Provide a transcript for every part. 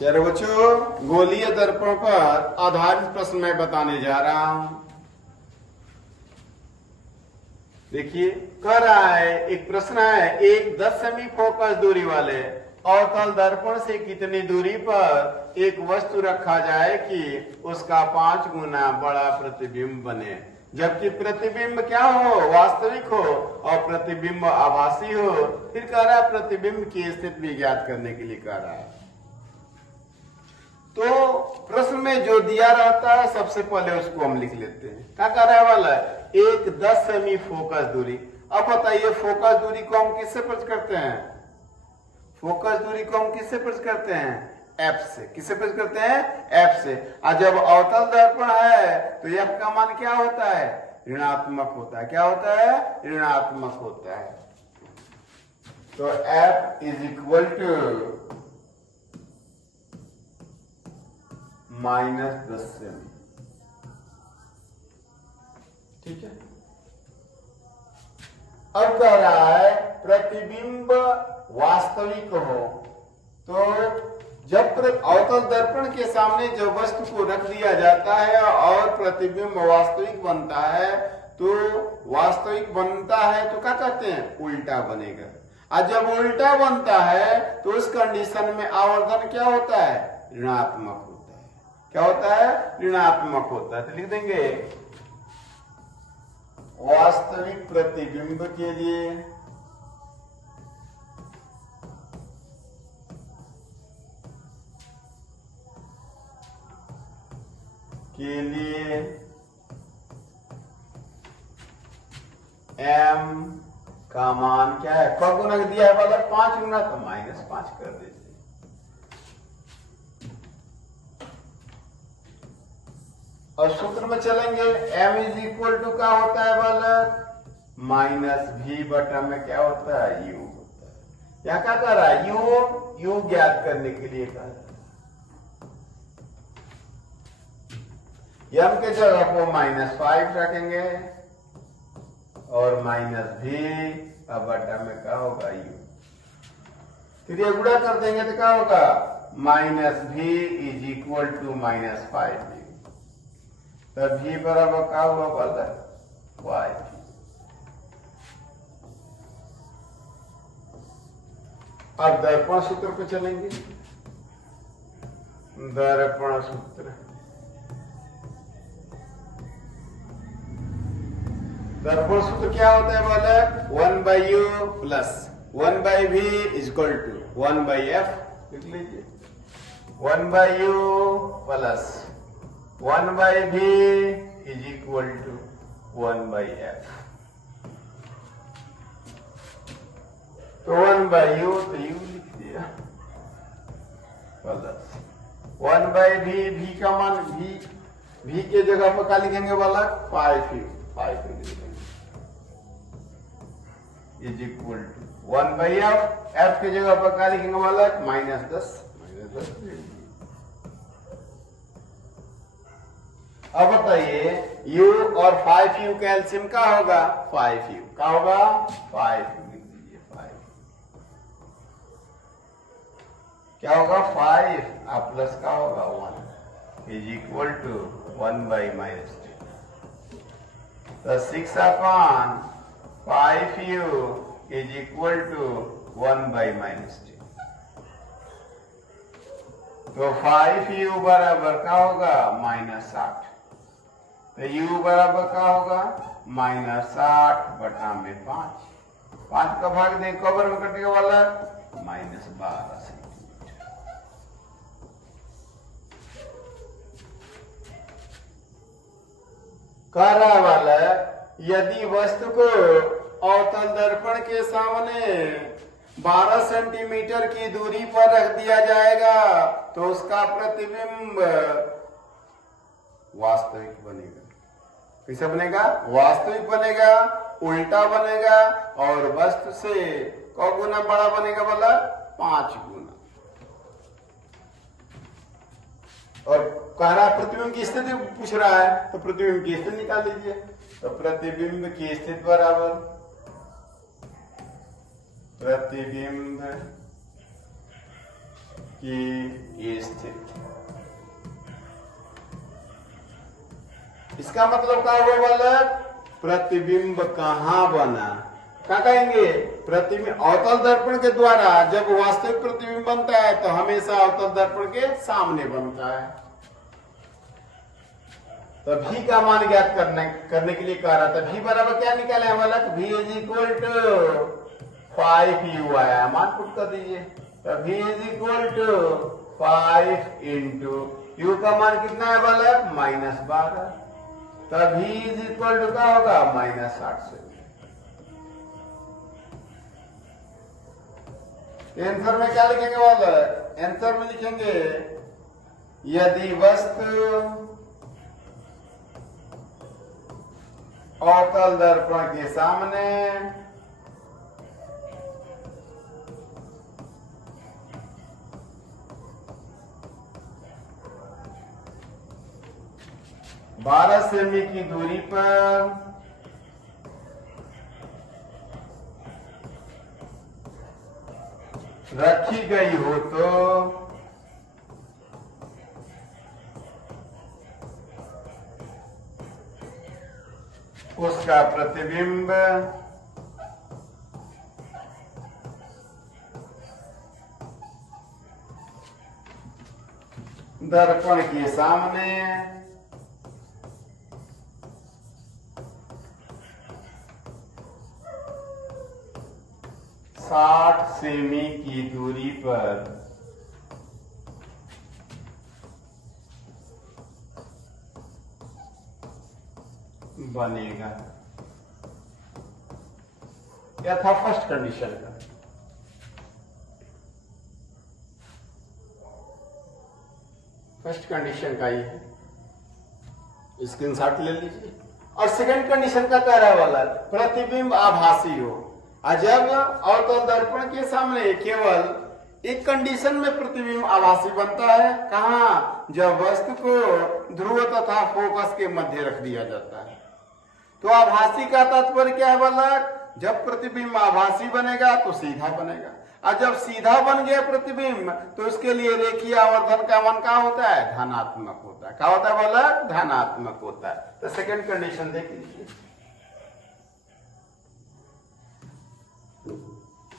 प्यारे बच्चों, गोलीय दर्पण पर आधारित प्रश्न मैं बताने जा रहा हूं। देखिए, कह रहा है, एक प्रश्न है, एक 10 सेमी फोकस दूरी वाले अवतल दर्पण से कितनी दूरी पर एक वस्तु रखा जाए कि उसका 5 गुना बड़ा प्रतिबिंब बने, जबकि प्रतिबिंब क्या हो, वास्तविक हो और प्रतिबिंब आभासी हो। फिर कह रहा है प्रतिबिंब की स्थिति भी ज्ञात करने के लिए कह रहा है। तो प्रश्न में जो दिया रहता है सबसे पहले उसको हम लिख लेते हैं। क्या कह रहा वाला है, एक 10 सेमी फोकस दूरी। अब बताइए फोकस दूरी को हम किससे प्रश्न करते हैं? फोकस दूरी को हम किससे प्रश्न करते हैं? एफ से। किससे प्रश्न करते हैं? एफ से। और जब अवतल दर्पण है तो एफ का मान क्या होता है? ऋणात्मक होता है। क्या होता है? ऋणात्मक होता है। तो F is equal to -10 cm. ठीक है। अब कह रहा है प्रतिबिंब वास्तविक हो, तो जब अवतल दर्पण के सामने जब वस्तु को रख दिया जाता है और प्रतिबिंब वास्तविक बनता है, तो वास्तविक बनता है तो क्या कहते हैं? उल्टा बनेगा। और जब उल्टा बनता है तो उस कंडीशन में आवर्धन क्या होता है? ऋणात्मक होता है। क्या होता है? ऋणात्मक होता है। तो लिख देंगे वास्तविक प्रतिबिंब के लिए m का मान क्या है? क गुना दिया है वाला 5 गुना, तो -5 कर देते। और सूत्र में चलेंगे, m इज इक्वल टू क्या होता है बालक? -v बटा में क्या होता है? u होता है। यहां क्या कर रहा है? u ज्ञात करने के लिए कह रहा है। m के जगह को -5 रखेंगे और -v बटा में क्या होगा? u। फिर ये गुणा कर देंगे तो क्या होगा? -v is equal to -5। तो v बराबर क्या हुआ बालक? 5। अब दर्पण सूत्र पे चलेंगे। दर्पण सूत्र, दर्पण सूत्र क्या होता है बालक? 1/u plus 1/v is equal to 1/f। लिख लीजिए 1/u plus 1/v is equal to 1/f। तो 1/u तो u लिख दिया प्लस 1/v, v का मान v के जगह पर क्या लिखेंगे बालक? 5u। 5u लिख देंगे is equal to 1/f। f की जगह पर क्या लिखेंगे बालक? -10। अब बताइए u और 5u का एलसीएम क्या होगा? 5u। क्या होगा? 5u। लिख दीजिए 5। क्या होगा? 5 और प्लस क्या होगा? 1 इज इक्वल टू 1/-10। तो 6/5u इज इक्वल टू 1/-10। तो 5u बराबर क्या होगा? -60। तो u बराबर क्या होगा? -60 बटा में 5। 5 का भाग दें, कबर में कटेगा वाला -12 सेंटीमीटर। कह रहा वाला, यदि वस्तु को अवतल दर्पण के सामने 12 सेंटीमीटर की दूरी पर रख दिया जाएगा तो उसका प्रतिबिंब वास्तविक बनेगा। कैसे बनेगा? वास्तविक बनेगा, उल्टा बनेगा और वस्तु से क गुना बड़ा बनेगा बोला? 5 गुना। और कह रहा प्रतिबिंब की स्थिति पूछ रहा है, तो प्रतिबिंब की स्थिति निकाल लीजिए। तो प्रतिबिंब की स्थिति बराबर प्रतिबिंब की स्थिति। इसका मतलब क्या हुआ वाला, प्रतिबिंब कहां बना, क्या कहेंगे, प्रतिबिंब अवतल दर्पण के द्वारा। जब वास्तविक प्रतिबिंब बनता है तो हमेशा अवतल दर्पण के सामने बनता है। तो v का मान ज्ञात करने के लिए कह रहा था। v बराबर क्या निकाले हम अलग, v is equal to 5u आया, मान पुट कर दीजिए। तो v is equal to 5 into u का मान कितना है वाला, -12। तो v इज इक्वल टू क्या होगा, -800। आंसर में क्या लिखेंगे वाला, आंसर में लिखेंगे यदि वस्तु अवतल दर्पण के सामने बारह सेमी की दूरी पर रखी गई हो तो उसका प्रतिबिंब दर्पण के सामने साठ सेमी की दूरी पर बनेगा। यह था फर्स्ट कंडीशन का। फर्स्ट कंडीशन का ये है, स्क्रीनशॉट ले लीजिए। और सेकंड कंडीशन का कह रहा वाला, प्रतिबिंब आभासी हो। जब अवतल दर्पण के सामने केवल एक कंडीशन में प्रतिबिंब आभासी बनता है, कहा, जब वस्तु को ध्रुव तथा फोकस के मध्य रख दिया जाता है। तो आभासी का तात्पर्य क्या है वाला, जब प्रतिबिंब आभासी बनेगा तो सीधा बनेगा, और जब सीधा बन गया प्रतिबिंब तो उसके लिए रेखीय आवर्धन का मान क्या होता है, धनात्मक होता है। क्या होता है बोला, धनात्मक होता है। तो सेकंड कंडीशन देख लीजिए।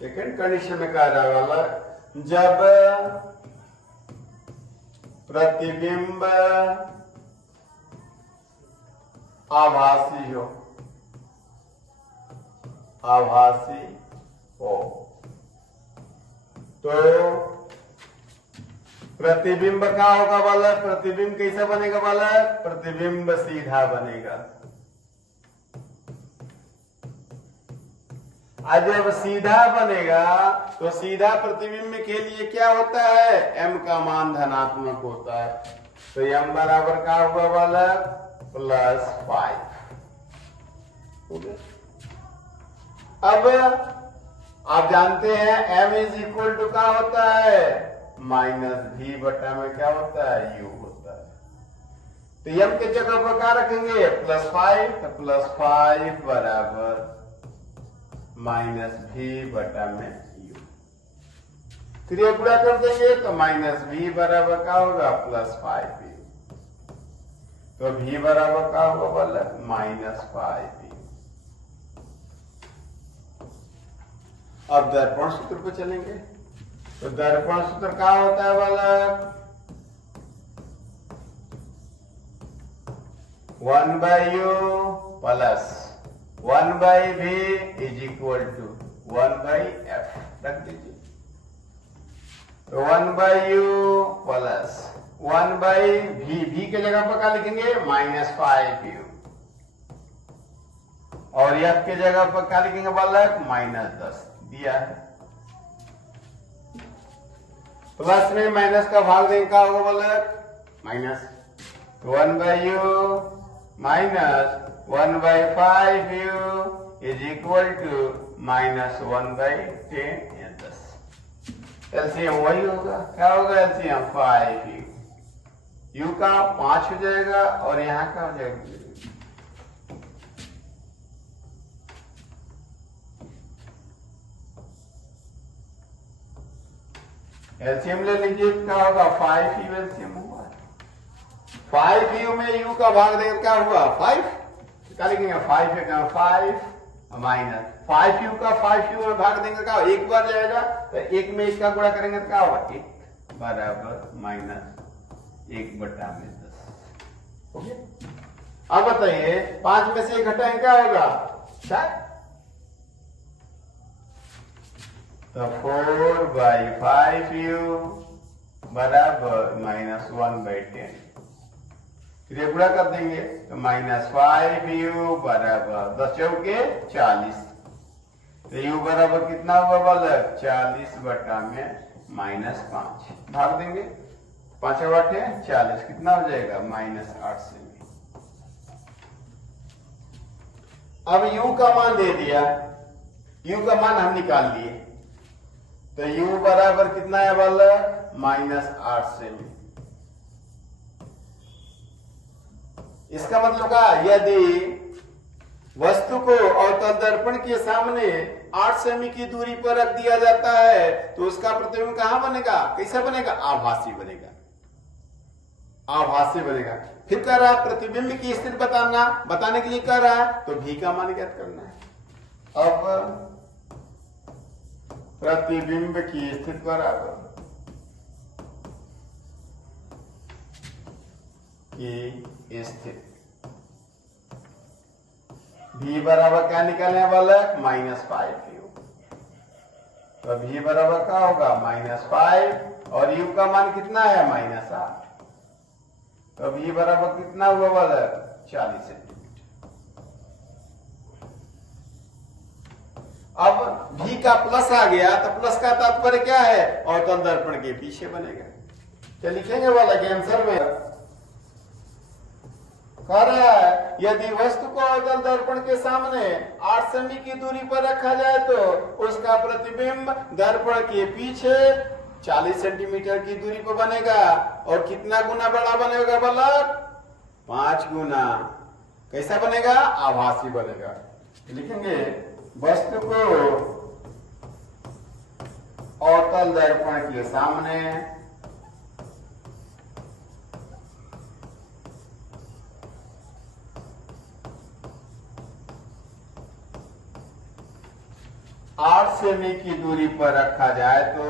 सेकंड कंडीशन में कहा जा वाला, जब प्रतिबिंब आभासी हो, आभासी हो तो प्रतिबिंब क्या होगा वाला, प्रतिबिंब कैसा बनेगा वाला, प्रतिबिंब सीधा बनेगा। आज जब सीधा बनेगा तो सीधा प्रतिबिंब के लिए क्या होता है, m का मान धनात्मक होता है। तो m बराबर क्या हुआ वाला, +5। अब आप जानते हैं m इज इक्वल टू क्या होता है, -v बटा में क्या होता है, u होता है। तो m के जगह पर क्या रखेंगे, +5। तो +5 बराबर -v बटा में u। फिर ये पूरा कर देंगे तो -v बराबर क्या होगा, +5u। तो v बराबर क्या होगा बोला, -5u। अब दर्पण सूत्र पे चलेंगे। तो दर्पण सूत्र क्या होता है बोला, 1/u plus 1/v is equal to 1/f। रख दीजिए। तो 1/u प्लस 1/v, v के जगह पर क्या लिखेंगे, -5u। और f के जगह पर क्या लिखेंगे बोला, -10 दिया है। प्लस में माइनस का भाग देंगे, क्या होगा बोला, minus. 1/u minus 1/5u is equal to -1/10 या 10। एलसीएम वही होगा, क्या होगा एलसीएम, 5u। u का 5 हो जाएगा और यहाँ का हो जाएगा। एलसीएम ले लीजिए, क्या होगा 5u एलसीएम हुआ। 5u में u का भाग देकर क्या हुआ 5, क्या लिखेंगे 5 है, 5 माइनस 5u का 5u में भाग देंगे क्या, एक बार जाएगा तो एक में इसका गुणा करेंगे तो क्या होगा 1 बराबर माइनस 1/10। ओके, अब बताइए 5 में से 1 घटाएंगे क्या होगा 4, तो 4/5u बराबर माइनस 1/10। फिर गुणा कर देंगे तो -5u बराबर 10 चौके 40, तो u बराबर कितना हुआ बोला 40 बटा में -5, भाग देंगे 5 बटे 40 कितना हो जाएगा -8 सेमी। अब u का मान दे दिया, u का मान हम निकाल लिए, तो u बराबर कितना है बोला -8 सेमी। इसका मतलब क्या, यदि वस्तु को अवतल दर्पण के सामने 8 सेमी की दूरी पर रख दिया जाता है तो उसका प्रतिबिंब कहां बनेगा, कैसा बनेगा, आभासी बनेगा, आभासी बनेगा। फिर कह रहा है प्रतिबिंब की स्थिति बताने के लिए कह रहा है, तो भी का मान ज्ञात करना है। अब प्रतिबिंब की स्थिति बराबर की स्थिति, v बराबर क्या निकालने वाला है -5u, तो v बराबर क्या होगा -5 और u का मान कितना है -8, तो v बराबर कितना हुआ वाला है 40 सेंटीमीटर। अब v का प्लस आ गया, तो प्लस का तात्पर्य क्या है, अवतल दर्पण के पीछे बनेगा। क्या लिखेंगे वाला के आंसर में कह रहा है, यदि वस्तु को अवतल दर्पण के सामने 8 सेमी की दूरी पर रखा जाए तो उसका प्रतिबिंब दर्पण के पीछे 40 सेंटीमीटर की दूरी पर बनेगा, और कितना गुना बड़ा बनेगा बलक 5 गुना। कैसा बनेगा, आभासी बनेगा। लिखेंगे वस्तु को अवतल दर्पण के सामने 8 सेमी की दूरी पर रखा जाए तो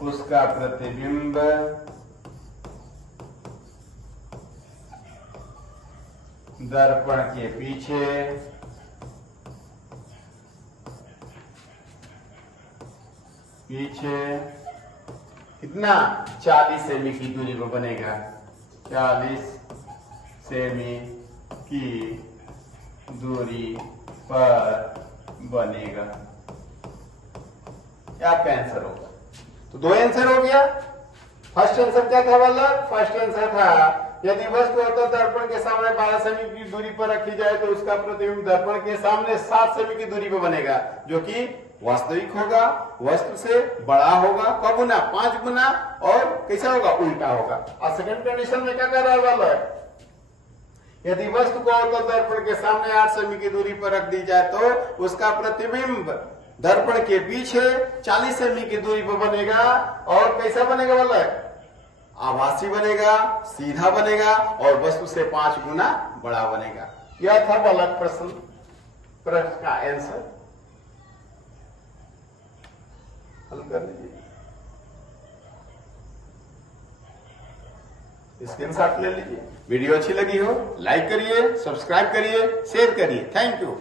उसका प्रतिबिंब दर्पण के पीछे 40 सेमी की दूरी पर बनेगा, 40 सेमी की दूरी पर बनेगा। क्या आपका आंसर होगा, तो 2 आंसर हो गया। फर्स्ट आंसर क्या था वाला, फर्स्ट आंसर था यदि वस्तु अवतल दर्पण के सामने 12 सेमी की दूरी पर रखी जाए तो उसका प्रतिबिंब दर्पण के सामने 7 सेमी की दूरी पर बनेगा, जो कि वास्तविक होगा, वस्तु से बड़ा होगा, कब गुना 5 गुना, और कैसा होगा उल्टा होगा। और सेकंड कंडीशन में क्या कर रहा है वाला, यदि वस्तु को अवतल दर्पण के सामने 8 सेमी की दूरी पर रख दी जाए तो उसका प्रतिबिंब दर्पण के पीछे 40 सेमी की दूरी पर बनेगा, और कैसा बनेगा वाला, आभासी बनेगा, सीधा बनेगा, और वस्तु से 5 गुना बड़ा बनेगा। यह था वाला प्रश्न का आंसर। हल कर लीजिए, स्क्रीनशॉट ले लीजिए। वीडियो अच्छी लगी हो लाइक करिए, सब्सक्राइब करिए, शेयर करिए। Thank you.